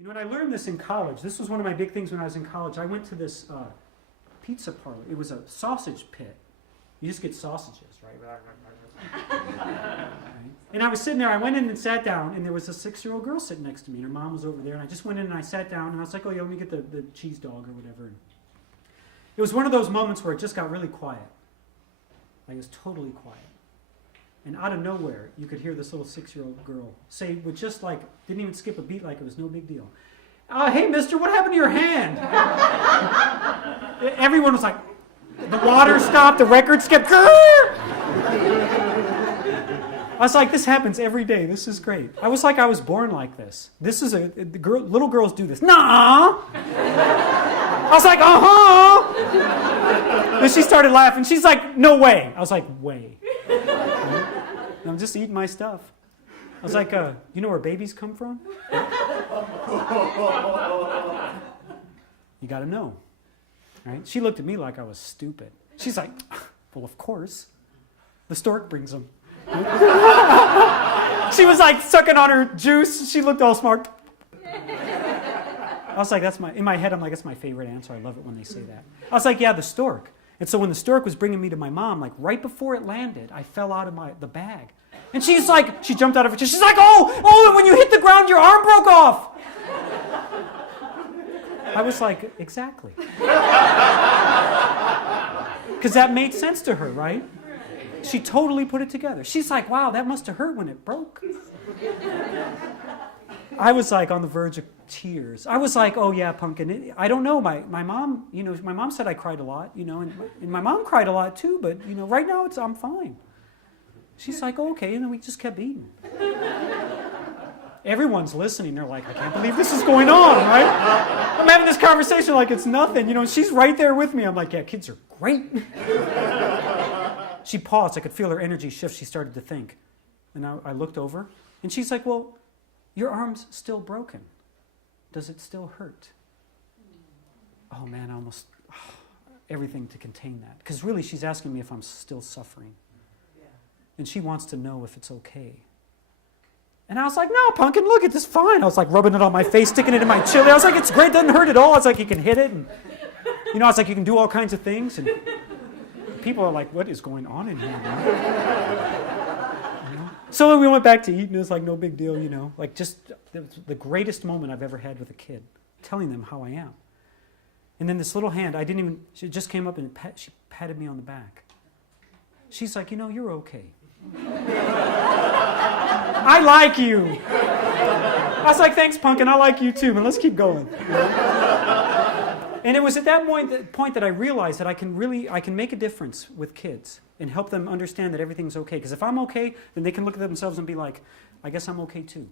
You know, and I learned this in college. This was one of my big things when I was in college. I went to this pizza parlor. It was a sausage pit. You just get sausages, right? Right? And I was sitting there. I went in and sat down, and there was a 6-year-old girl sitting next to me, and her mom was over there. And I just went in and I sat down, and I was like, oh, yeah, let me get the cheese dog or whatever. And it was one of those moments where it just got really quiet. Like, it was totally quiet. And out of nowhere, you could hear this little 6-year-old girl say, with just like, didn't even skip a beat, like it was no big deal. Hey, mister, what happened to your hand? Everyone was like, the water stopped, the record skipped. I was like, this happens every day. This is great. I was like, I was born like this. This is little girls do this. Nah! I was like, uh-huh! And she started laughing. She's like, no way. I was like, way. I'm just eating my stuff. I was like, you know where babies come from? You got to know. Right? She looked at me like I was stupid. She's like, well, of course. The stork brings them. She was like sucking on her juice. She looked all smart. I was like, in my head, I'm like, that's my favorite answer. I love it when they say that. I was like, yeah, the stork. And so when the stork was bringing me to my mom, like right before it landed, I fell out of the bag. And she's like, she jumped out of her chair. She's like, oh, and when you hit the ground, your arm broke off. I was like, exactly. Because that made sense to her, right? She totally put it together. She's like, wow, that must have hurt when it broke. I was like on the verge of tears. I was like, oh yeah, Pumpkin. I don't know. My mom, my mom said I cried a lot, and my mom cried a lot too, but, right now I'm fine. She's like, oh, okay, and then we just kept eating. Everyone's listening. They're like, I can't believe this is going on, right? I'm having this conversation like it's nothing. She's right there with me. I'm like, yeah, kids are great. She paused. I could feel her energy shift. She started to think. And I looked over, and she's like, well, your arm's still broken. Does it still hurt? Oh, man, everything to contain that. Because really, she's asking me if I'm still suffering. And she wants to know if it's okay. And I was like, no, Pumpkin, look, it's fine. I was like rubbing it on my face, sticking it in my chili. I was like, it's great, doesn't hurt at all. I was like, you can hit it. And, I was like, you can do all kinds of things. And people are like, what is going on in here, man? So then we went back to eating. It was like no big deal, Like just the greatest moment I've ever had with a kid, telling them how I am. And then this little hand, she just came up and she patted me on the back. She's like, you're okay. I like you. I was like, thanks, Pumpkin. I like you too, but let's keep going. And it was at that point that I realized that I can make a difference with kids and help them understand that everything's okay. Because if I'm okay, then they can look at themselves and be like, I guess I'm okay too.